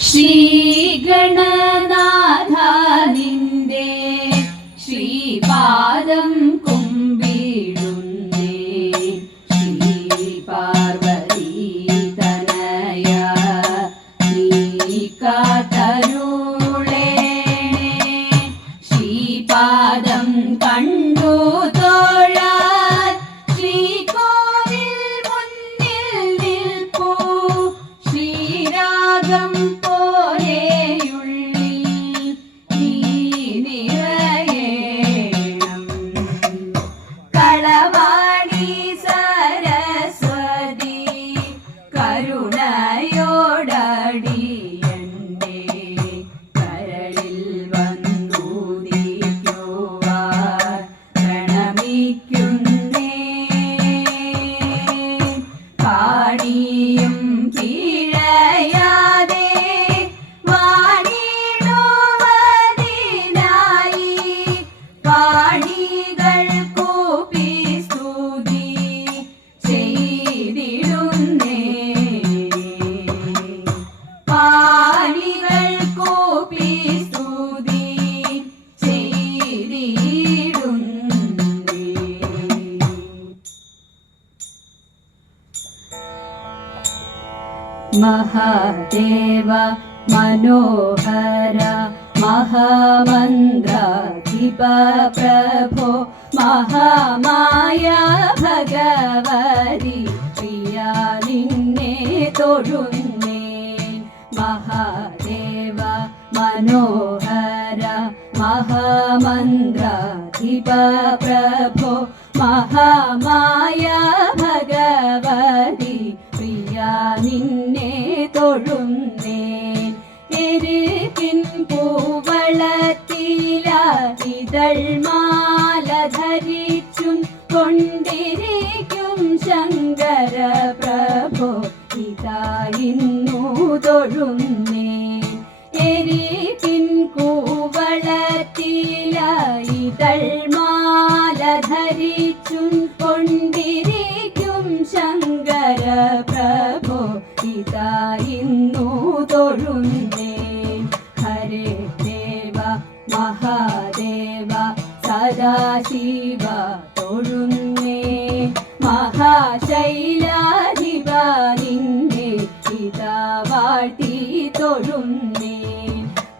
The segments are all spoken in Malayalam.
ശ്രീഗണനാഥ നിന്റെ ശ്രീപാദം കുമ്പിടുന്നേ ശ്രീ പാർവതി തനയ നീ കാത്തരുളേണേ ശ്രീപാദം കണ്ടു തൊഴാൻ ശ്രീകോവിൽ മുന്നിൽ നിൽപ്പൂ ശ്രീരാഗം മഹാദേവ മനോഹര മഹാമന്ത്രാധിപ പ്രഭോ മഹാമായ ഭഗവതി പ്രിയ നിന്നെ തൊഴുന്നേ മഹാദേവ മനോഹര മഹാമന്ത്രാധിപ പ്രഭോ മഹാമായ ഭഗവതി പ്രിയ നിന്നെ തൊഴുന്നേ എരികിൻ പൂവളത്തില ഇതൾമാല ധരിച്ചും കൊണ്ടിരിക്കും ശങ്കര പ്രഭോ ഇതാ ഇന്നു തൊഴുന്നേ എരികിൻ കൂവളത്തില ഇതൾമാല ധരിച്ചും കൊണ്ടിരിക്കും ശങ്കര പ്രഭോ ഇതാ ഇന്നു തൊഴുന്നേ ഹരേ ദേവ മഹാദേവ സദാശിവ തൊഴുന്നേ മഹാശൈലാധിപ നിന്നെ ഇതാ വാഴ്ത്തി തൊഴുന്നേ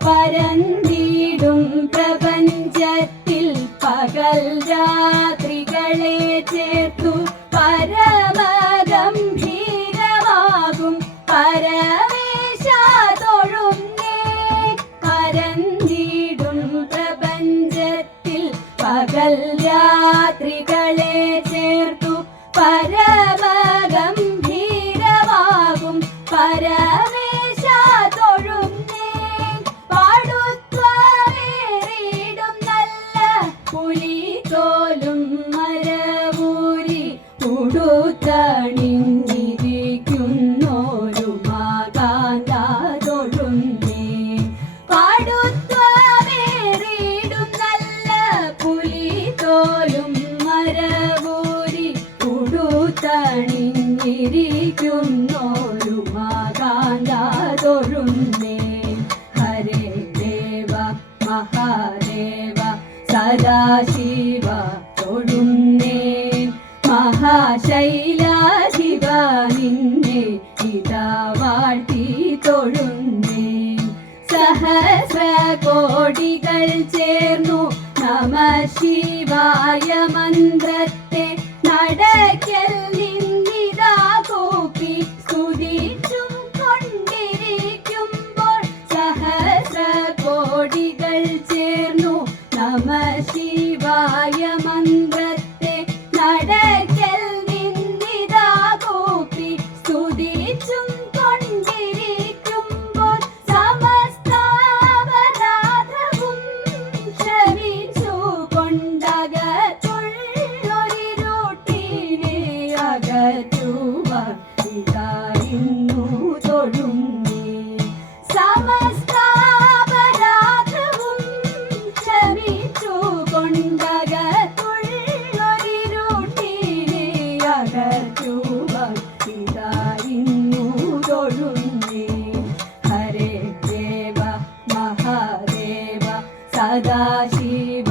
പരന്നിടും പ്രപഞ്ചത്തിൽ പകൽ രാത്രികളെ ചേർത്തു പരമഗംഭീരമാകും പരമേശ തൊഴുന്നേ പരന്നിടും പ്രപഞ്ചത്തിൽ പകൽ രാത്രികളെ ചേർത്തു പരമഗംഭീരമാകും പരമേശ തൊഴുന്നേ പാടുത്വമേറിയിടും നല്ല പുലിതോലും മരവൂരി ഉടുത്തണിഞ്ഞിരിക്കുന്നോരു മാകാന്ത തൊഴുന്നേ പാടുത്വമേറിയിടും നല്ല പുലിതോലും മരവൂരി ഉടുത്തണിഞ്ഞിരിക്കുന്നോരു മാകാന്ത തൊഴുന്നേ ഹരേ ദേവ മഹാദേവ സദാശിവ തൊഴുന്നേ മഹാശൈലാധിപ നിന്നെ ഇതാ വാഴ്ത്തി തൊഴുന്നേ സഹസ്ര കോടികൾ ചേർന്നു നമ ശിവായ മന്ത്രത്തെ നടക്കൽ നിന്നിതാ കൂപ്പി സ്തുതിച്ചും കൊണ്ടിരിക്കുമ്പോൾ സഹസ്ര കോടികൾ ചേർന്നു നമ ശിവായ മന്ത്രത്തെ നടക്കൽ നിന്നിതാ കൂപ്പി സ്തുതിച്ചും കൊണ്ടിരിക്കുമ്പോൾ സമസ്താപരാധവും ശ്രമിച്ചു കൊണ്ടകത്തുള്ളൊരിരുട്ടിനെ അകറ്റുവാൻ ഇതാ ഇന്നു തൊഴുന്നേ സമസ്താപരാധവും ശ്രമിച്ചു കൊണ്ടകത്തുള്ളൊരിരുട്ടിനെ അകറ്റുവാൻ ഇതാ ഇന്നു തൊഴുന്നേ ഹരേ സദാശിവ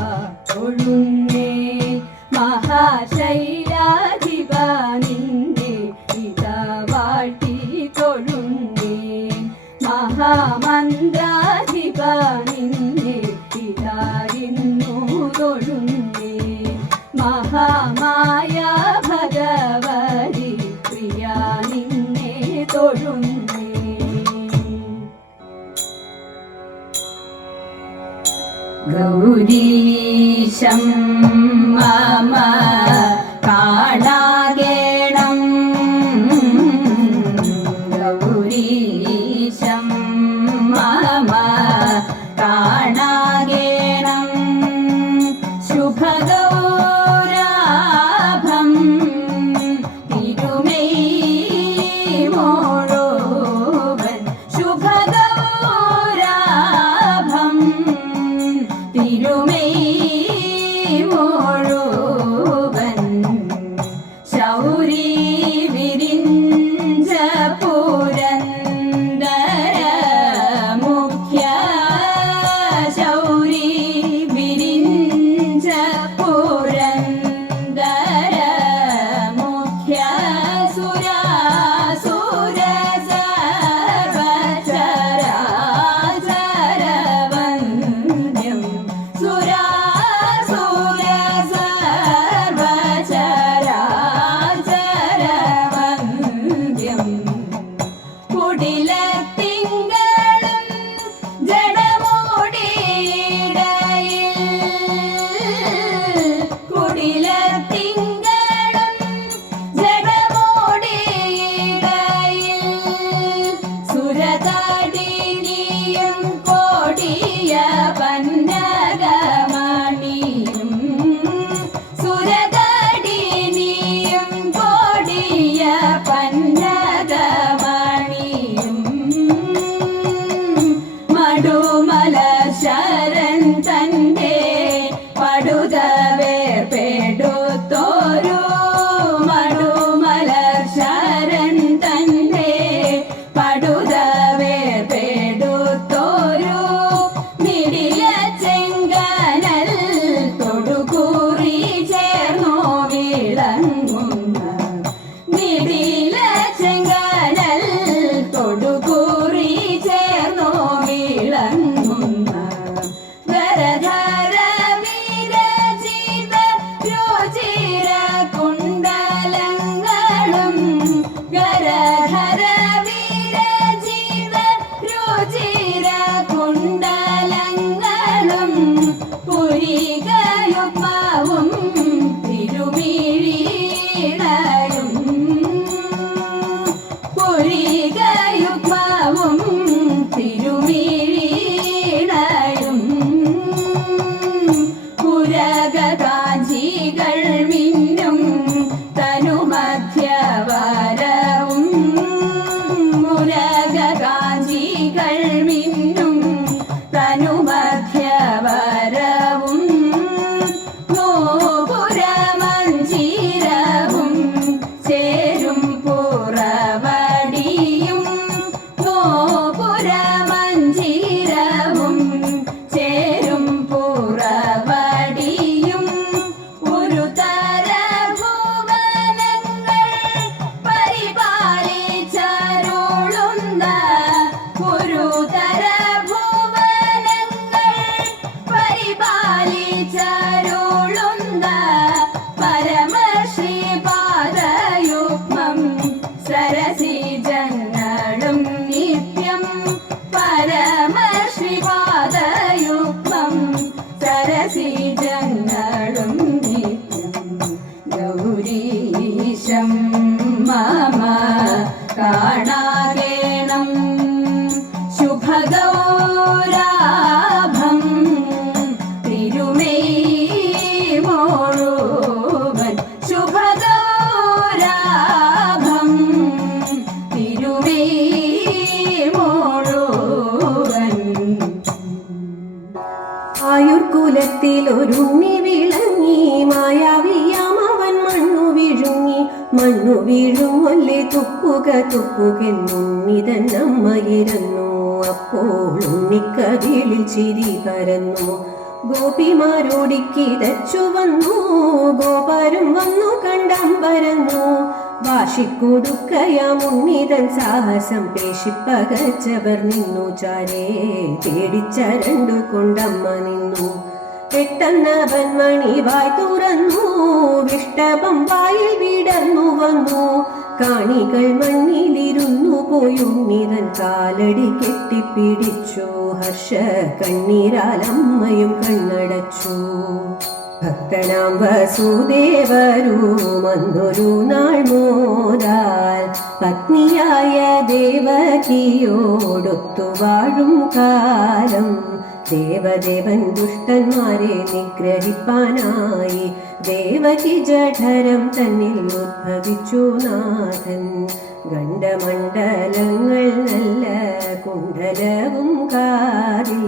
തൊഴുന്നേ മഹാശൈലാധിപ നിന്നെ ഇതാ വാഴ്ത്തി തൊഴുന്നേ മഹാമന്ത്രാധിപ നിന്നെ ഇതാ ഇന്നു തൊഴുന്നേ മഹാമായ ഭഗവതി പ്രിയ നിന്നെ തൊഴുന്നേ ഗൗരീശം മമ കാണാകേണം ഗൗരീശം മമ കാണാകേണം ശുഭഗൗരാഭം തിരുമൈ മോഴോവൻ ശുഭഗൗരാഭം തിരുമൈ മോഴോവൻ ശൗരീ വിരിഞ്ച പുരന്ദര മുഖ്യ ശൗരീ വിരിഞ്ച പുരന്ദര മുഖ്യ സുരാസുര സർവചരാചരവന്ദ്യം സുരാസുര സർവചരാചരവന്ദ്യം കുടിലത്തിങ്കളും ജഡമോടിയിടയിൽ കുടിലത്തിങ്കളും ജഡമോടിയിടയിൽ സുരതടിനിയും കോടിയ പന്നകമണിയും സുരതടിനിയും കോടിയ പന്നകമണിയും മടുമല ശരൺ തന്റെ പടുതവേർ പെടുത്തോരു മടുമല ശരൺ തന്റെ പടുതവേർ പെടുത്തോരു മിടില ചെങ്കനൽ തൊടുകൂറി ചേർന്നോ വിളങ്ങുന്ന മിടില ചെങ്കനൽ തൊടുകൂറി ചേർന്നോ വിളങ്ങുന്ന ഗരധര വിരചിത രുചിര കുണ്ടലങ്ങളും ഗരധര വിരചിത രുചിര കുണ്ടലങ്ങളും പുരികയുഗ്മവും തിരുമിഴിണയും പുരികയുഗ്മവും തിരുമിഴിണയും പുരകാഞ്ചികൾ മിന്നും തനുമധ്യവരവും മുരകാഞ്ചികൾ മിന്നും തനുമധ്യവരവും നോപുരമഞ്ചിരവും ചേരും പുറവടിയും നോപുരമഞ്ചിരവും ചേരും പുറവടിയും ഒരു തര ഭുവനങ്ങൾ പരിപാലിച്ചരുളുന്ന ഒരു തര ഭുവനങ്ങൾ പരിപാലിച്ചരുളുന്ന പരമശ്രീപാദയുഗ്മം സരസിജങ്ങളും നിത്യം പരമശ്രീപാദയുഗ്മം സരസിജങ്ങളും നിത്യം ഗൗരീശം മമ കാണാകേണം ശുഭഗൗരാഭം തിരുമൈ മോഴോവൻ ശുഭഗൗരാഭം തിരുമൈ മോഴോവൻ ആയുർകുലത്തിൽ ഒരുണ്ണി വിളങ്ങി മായാവിയാമവൻ മണ്ണു വീഴുമൊല്ലെ തുപ്പുകെന്നുണ്ണിതന്നമ്മയിരുന്നു. അപ്പോൾ ഉണ്ണിക്കവിളിൽ ചിരി പരന്നു. ഗോപിമാരോടിക്കിതച്ചു വന്നു, ഗോപരും വന്നു കണ്ടമ്പരന്നു. വാശിക്കൊടുക്കയാം ഉണ്ണിതൻ സാഹസം പേശിപ്പകച്ചവർ നിന്നു ചാരേ, പേടിച്ചരണ്ടു കൊണ്ടമ്മ നിന്നു. പെട്ടെന്നവൻ മണി വായ് തുറന്നു, വിഷ്ടപം വായിൽ വിടർന്നു വന്നു. കാണികൾ മണ്ണിലിരുന്നു പോയുണ്ണിതൻ കാലടി കെട്ടിപ്പിടിച്ചു, ഹർഷ കണ്ണീരാൽ അമ്മയും കണ്ണടച്ചു. ഭക്തനാം വസുദേവരുമന്നൊരു നാൾ മോദാൽ പത്നിയായ ദേവകിയോടൊത്തു വാഴും കാലം ദേവദേവൻ ദുഷ്ടന്മാരെ നിഗ്രഹിപ്പാനായി ദേവകി ജഠരം തന്നിൽ ഉദ്ഭവിച്ചു നാഥൻ. ഗണ്ഡമണ്ഡലങ്ങൾ നല്ല കുണ്ഡലവും കാതിൽ,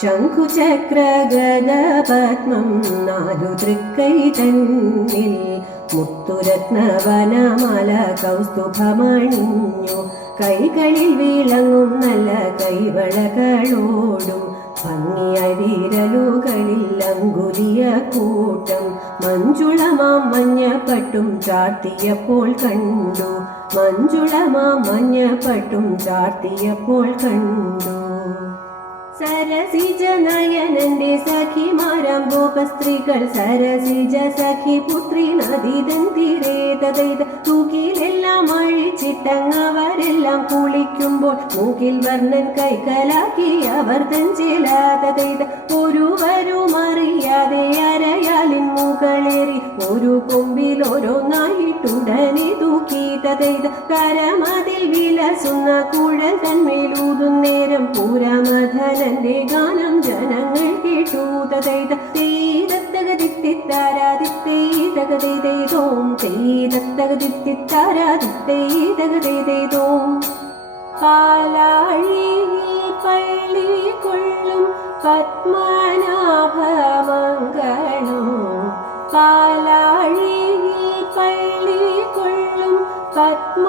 ശംഖുചക്ര ഗദ പത്മം നാലു തൃക്കൈ തന്നിൽ, മുത്തുരത്നവനമാല കൗസ്തുഭമണിഞ്ഞു, കൈകളിൽ വിളങ്ങും നല്ല കൈവളകളോടും ഭംഗിയായി വിരലുകളിൽ അങ്കുലിയ കൂട്ടം, മഞ്ജുളമാം മഞ്ഞപ്പട്ടും ചാർത്തിയപ്പോൾ കണ്ടു, മഞ്ജുളമാം മഞ്ഞപ്പട്ടും ചാർത്തിയപ്പോൾ കണ്ടു. സരസിജ നയനന്റെ സഖിമാരാം ഗോപസ്ത്രീകൾ, സരസിജ സഖി പുത്രി നദീതൻ തീരേതൈത, തൂക്കിലെല്ലാം അഴിച്ചിട്ടങ്ങവരെല്ലാം കുളിക്കുമ്പോൾ മൂക്കിൽ വർണ്ണൻ കൈക്കലാക്കി അവർ തൻ ചേലാതൈത. ഒരുവരും അറിയാതെ അരയാലിൻ മുകളേറി ഒരു കൊമ്പിൽ ഓരോന്നായിട്ടുടനെ തൂക്കിതൈത. കരമതിൽ വിലസുന്ന കുഴൽ തന്മേലൂതുന്നേരം പൂരമധനന്റെ ഗാനം ജനങ്ങൾ കേട്ടു തൈത. തേതത്തകതിത്തിത്താരാതിത്തേതകതേതോം, തേതത്തകതിത്തിത്താരാതിത്തേതകതേതോം. പാലാഴിയിൽ പള്ളി കൊള്ളും പത്മനാഭമംഗളം, പാലാഴിയിൽ പള്ളി കൊള്ളും പത്മ